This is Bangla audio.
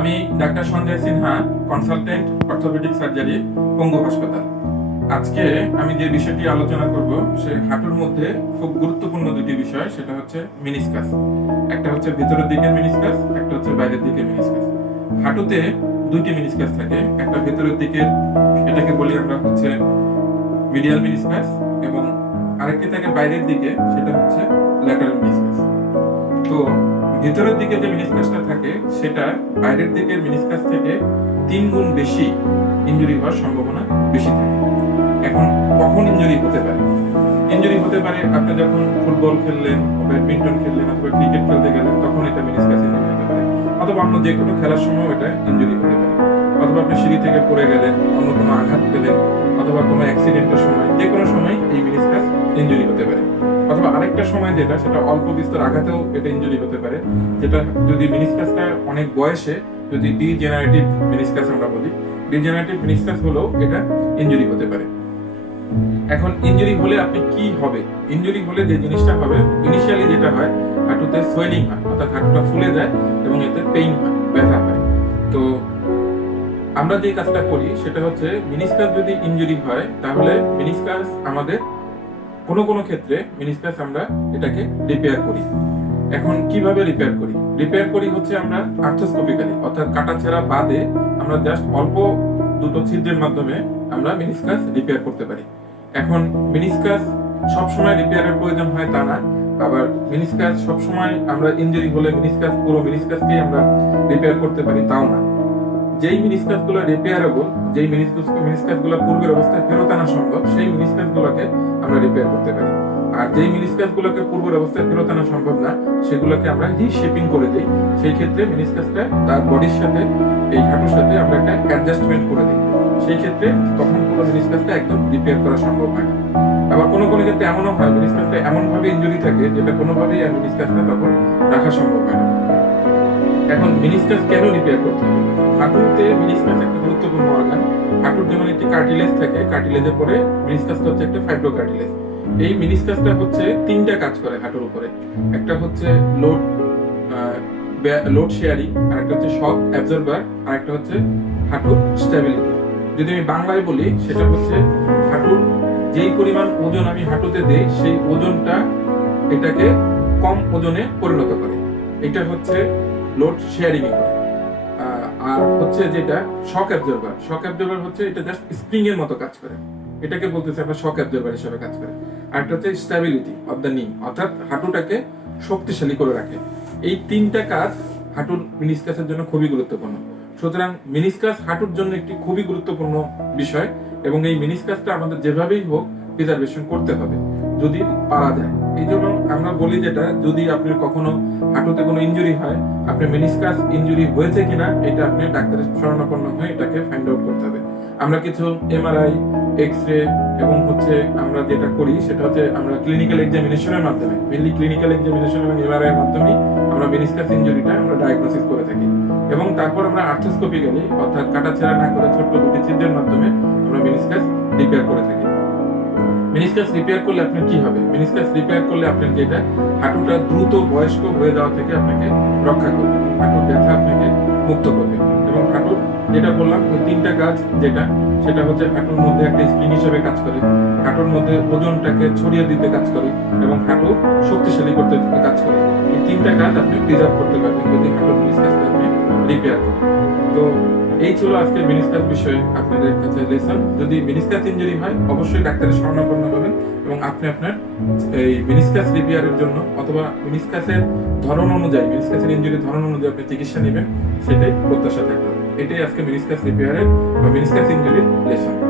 আমি doctor Sanjay Sinha consultant orthopaedic surgery পঙ্গু হাসপাতাল। আজকে আমি যে বিষয়টি আলোচনা করব, সে হাঁটুর মধ্যে খুব গুরুত্বপূর্ণ দুটি বিষয়, সেটা হচ্ছে মিনিসকাস একটা হচ্ছে ভেতরের দিকের মিনিসকাস একটা হচ্ছে বাইরের দিকের মিনিসকাস হাঁটুতে দুইটি মিনিসকাস থাকে, একটা ভেতরের দিকের, এটাকে বলি আমরা হচ্ছে মিডিয়াল মিনিসকাস এবং আরেকটি থাকে বাইরের দিকে, সেটা হচ্ছে ল্যাটারাল মিনিসকাস তো ভেতরের দিকে যে মিনিসকাসটা থাকে, সেটা বাইরের দিকে মিনিসকাস থেকে তিন গুণ বেশি ইঞ্জুরি হওয়ার সম্ভাবনা বেশি থাকে। এখন কখন ইঞ্জুরি হতে পারে? ইঞ্জুরি হতে পারে আপনি যখন ফুটবল খেললেন ব্যাডমিন্টন খেললেন, অথবা ক্রিকেট খেলতে গেলেন, তখন এটা মিনিসকাস ইঞ্জুরি হতে পারে, অথবা অন্য যে কোনো খেলার সময় এটা ইঞ্জুরি হতে পারে। অথবা আপনি সিঁড়ি থেকে পড়ে গেলেন, অন্য কোনো আঘাত পেলেন, অথবা কোনো অ্যাক্সিডেন্টের সময়, যে কোনো সময় এই মিনিসকাস ইনজুরি হতে পারে। অথবা আরেকটা সময় যেটা, সেটা অল্প বিস্তর আঘাতেও এটা ইনজুরি হতে পারে, যেটা যদি মিনিসকাসটা অনেক বয়সে, যদি ডিজেনারেটিভ মিনিসকাস আমরা বলি ডিজেনারেটিভ মিনিসকাস হলেও এটা ইনজুরি হতে পারে। এখন ইনজুরি হলে আপনি কি হবে? ইনজুরি হলে যে জিনিসটা হবে ইনিশিয়ালি যেটা হয়, হাঁটুতে সোয়েলিং হয়, অর্থাৎ হাঁটুটা ফুলে যায় এবং এতে পেইন হয়, ব্যথা হয়। তো আমরা যে কাজটা করি সেটা হচ্ছে মিনিসকাস যদি ইনজুরি হয়, তাহলে মিনিসকাস আমাদের কোনো কোনো ক্ষেত্রে মিনিসকাস আমরা এটাকে রিপেয়ার করি। এখন কীভাবে রিপেয়ার করি? রিপেয়ার করি হচ্ছে আমরা আর্থোস্কোপিক্যালি অর্থাৎ কাটা কাটাছেড়া বাদে আমরা জাস্ট অল্প দুটো ছিদ্রের মাধ্যমে আমরা মিনিসকাস রিপেয়ার করতে পারি। এখন মিনিসকাস সব সময় রিপেয়ারের প্রয়োজন হয় তা না, আবার মিনিসকাস সব সময় আমরা ইনজুরি হলে মিনিসকাস পুরো মিনিসকাসকেই আমরা রিপেয়ার করতে পারি তাও না। যেই মিনিসকাসগুলো রিপেয়ারেবল যেই মিনিসকাস মিনিসকাসগুলো পূর্বের অবস্থায় ফেরত আনা সম্ভব, সেই মিনিসকাস গুলোকে আমরা রিপেয়ার করতে পারি। আর যেই মিনিসকাস গুলোকে পূর্বের অবস্থায় ফেরত আনা সম্ভব না, সেগুলোকে আমরা রিশেপিং করে দিই। সেই ক্ষেত্রে মিনিসকাসটা তার বডির সাথে, এই হাঁটুর সাথে আমরা একটা অ্যাডজাস্টমেন্ট করে দিই। সেই ক্ষেত্রে তখন পুরো মিনিসকাসটা একদম রিপেয়ার করা সম্ভব হয় আবার কোনো কোনো ক্ষেত্রে এমনও হয় মিনিসকাসটা এমন ভাবে ইনজুরি থাকে, যেটা কোনোভাবেই আর মিনিসকাসটা তখন রাখা সম্ভব হয় না। এখন মিনিসকাস কেন রিপেয়ার করতে হবে? হাঁটুতে মিনিসকাস একটা গুরুত্বপূর্ণ অর্গান হাঁটুর যেমন একটি কার্টিলেজ থাকে কার্টিলেজের পরে মিনিসকাসটা হচ্ছে একটা ফাইব্রো কার্টিলেজ এই মিনিসকাসটা হচ্ছে তিনটা কাজ করে হাঁটুর উপরে। একটা হচ্ছে লোড লোড শেয়ারিং আর একটা হচ্ছে শক অ্যাবজর্বার আর একটা হচ্ছে হাঁটুর স্টেবিলিটি যদি আমি বাংলায় বলি, সেটা হচ্ছে হাঁটুর যেই পরিমাণ ওজন আমি হাঁটুতে দেই, সেই ওজনটা এটাকে কম ওজনে পরিণত করে। এটা হচ্ছে লোড শেয়ারিং করে আর হচ্ছে যেটা শক অ্যাবজর্বার শক অ্যাবজর্বার হচ্ছে এটা জাস্ট স্প্রিং এর মতো কাজ করে। এটাকে বলতেছে আমরা শক অ্যাবজর্বার হিসেবে কাজ করে। আর একটা হচ্ছে স্ট্যাবিলিটি অফ দ্য নি অর্থাৎ হাঁটুটাকে শক্তিশালী করে রাখে। এই তিনটা কাজ হাঁটুর মিনিসকাসের জন্য খুবই গুরুত্বপূর্ণ। সুতরাং মিনিসকাস হাঁটুর জন্য একটি খুবই গুরুত্বপূর্ণ বিষয় এবং এই মিনিসকাসটা আমাদের যেভাবেই হোক প্রিজার্ভেশন করতে হবে। যদি পারা যায়। এই জন্য আমরা বলি যেটা, যদি আপনার কখনো হাঁটুতে কোনো ইনজুরি হয়, আপনার মিনিসকাস ইনজুরি হয়েছে কিনা, এটা আপনি ডাক্তারের শরণাপন্ন হয়ে এটাকে ফাইন্ড আউট করতে হবে। আমরা কিছু এমআরআই এক্স রে এবং হচ্ছে আমরা যেটা করি, সেটা হচ্ছে আমরা ক্লিনিক্যাল এক্সামিনেশনের মাধ্যমে মেনলি ক্লিনিক্যাল এক্সামিনেশন এবং এমআরআই এর মাধ্যমে আমরা মিনিসকাস ইনজুরিটা আমরা ডায়াগনোসিস করে থাকি। এবং তারপর আমরা আর্থোস্কোপিক্যালি অর্থাৎ কাটাছেড়া না করে ছোট্ট দুটি ছিদ্রের মাধ্যমে আমরা মিনিসকাস রিপেয়ার করে থাকি। মিনিসকাস রিপেয়ার করলে আপনার কি হবে? মিনিসকাস রিপেয়ার করলে আপনার যেটা, হাঁটুটা দ্রুত বয়স্ক হয়ে যাওয়া থেকে আপনাকে রক্ষা করবে। হাঁটুর ব্যথা আপনাকে মুক্ত করবে। এবং হাঁটুর যেটা বললাম, ওই তিনটা কাজ যেটা, সেটা হচ্ছে হাঁটুর মধ্যে একটা স্প্রিং হিসেবে কাজ করে, হাঁটুর মধ্যে ওজনটাকে ছড়িয়ে দিতে কাজ করে, এবং হাঁটু শক্তিশালী করতে কাজ করে। এই তিনটা কাজ আপনি প্রিজার্ভ করতে পারবেন যদি হাঁটুর মিনিসকাসটা আপনি রিপেয়ার করেন। তো এই ছিল আজকের মিনিসকাস বিষয়ে আপনাদের কাছে লেসন। যদি মিনিসকাস ইঞ্জুরি হয়, অবশ্যই ডাক্তারের শরণাপন্ন হবেন এবং আপনি আপনার এই মিনিসকাস রিপেয়ারের জন্য অথবা মিনিসকাসের ধরন অনুযায়ী মিনিসকাসের ইঞ্জুরির ধরন অনুযায়ী আপনি চিকিৎসা নেবেন, সেটাই প্রত্যাশা থাকবে। এটাই আজকে মিনিসকাস রিপেয়ারের বা মিনিসকাস ইঞ্জুরির লেসন।